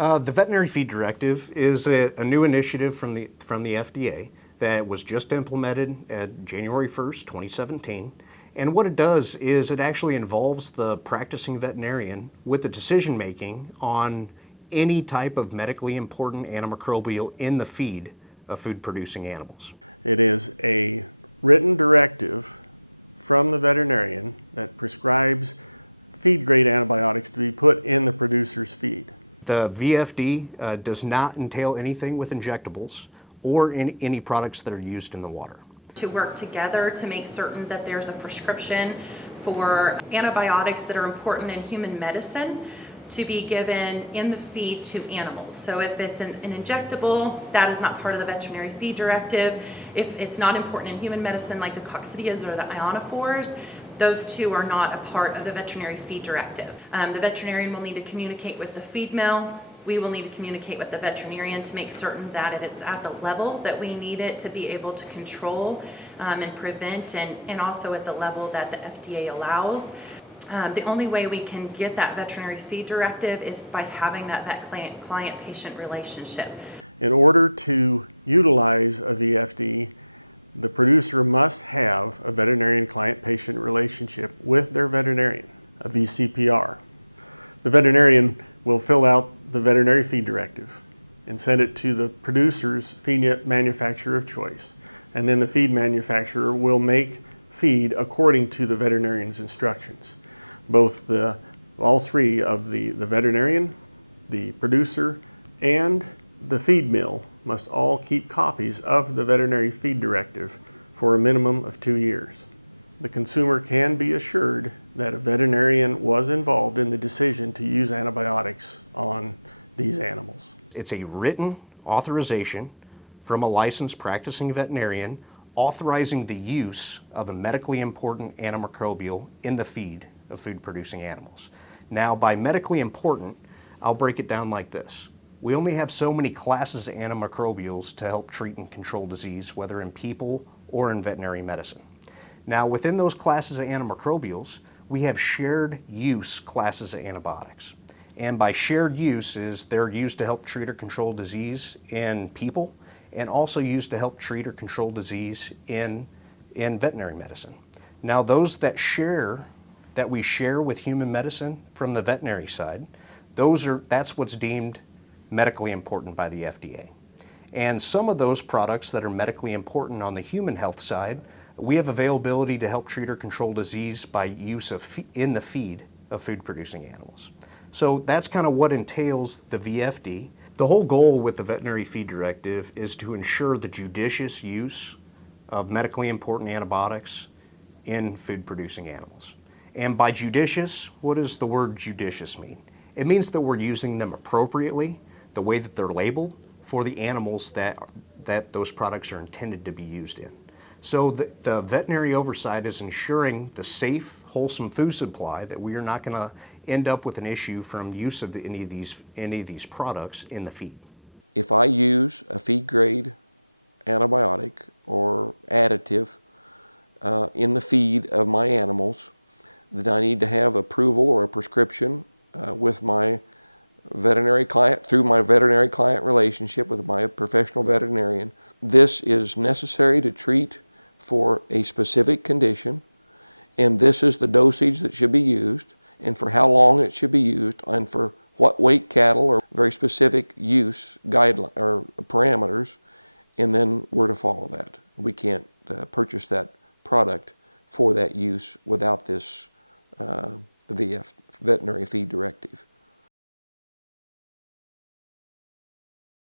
The Veterinary Feed Directive is a new initiative from the FDA that was just implemented at January 1st, 2017. And what it does is it actually involves the practicing veterinarian with the decision making on any type of medically important antimicrobial in the feed of food-producing animals. It is a written directive from the veterinarian that prescribes feed-grade antibiotics to be put in the producer's feed. The VFD does not entail anything with injectables or any products that are used in the water. To work together to make certain that there's a prescription for antibiotics that are important in human medicine to be given in the feed to animals. So if it's an injectable, that is not part of the Veterinary Feed Directive. If it's not important in human medicine, like the coccidias or the ionophores, those two are not a part of the Veterinary Feed Directive. The veterinarian will need to communicate with the feed mill. We will need to communicate with the veterinarian to make certain that it's at the level that we need it to be able to control and prevent, and also at the level that the FDA allows. The only way we can get that Veterinary Feed Directive is by having that vet client-patient relationship. In order to utilize a VFD, the producer must have a veterinarian client-patient relationship with their veterinarian, a VCPR. The veterinarian will fill out the Veterinary Feed Directive and send it to the producer's feed manufacturer of choice. And then the feed manufacturer will make feed according to the veterinarian's instructions. All three of the veterinarian, the producer, and the feed mill must all keep copies of the Veterinary Feed Directive for a minimum of 2 years. The consumer can be assured that a veterinarian was involved in the decision to use antibiotics on these animals. It's a written authorization from a licensed practicing veterinarian authorizing the use of a medically important antimicrobial in the feed of food-producing animals. Now, by medically important, I'll break it down like this. We only have so many classes of antimicrobials to help treat and control disease, whether in people or in veterinary medicine. Now, within those classes of antimicrobials, we have shared use classes of antibiotics. And by shared use is they're used to help treat or control disease in people and also used to help treat or control disease in veterinary medicine. Now, those that we share with human medicine from the veterinary side, that's what's deemed medically important by the FDA. And some of those products that are medically important on the human health side, we have availability to help treat or control disease by use in the feed of food-producing animals. So that's kind of what entails the VFD. The whole goal with the Veterinary Feed Directive is to ensure the judicious use of medically important antibiotics in food-producing animals. And by judicious, what does the word judicious mean? It means that we're using them appropriately, the way that they're labeled, for the animals that those products are intended to be used in. So the veterinary oversight is ensuring the safe, wholesome food supply, that we are not going to end up with an issue from use of any of these products in the feed. If I use a feed grade antibiotic or additive in the feed of my animals, then I need to have approval or a prescription with my veterinary client, through my veterinary client relationship with my professional veterinarian. This is necessary to treat for a specific condition, and this is the dosage that should be used, and for how long it should be used, and for what weight cattle, or very specific use guidelines or parameters, and then we're to follow that. We can't purchase that product for that use without this the Veterinary Feed Directive.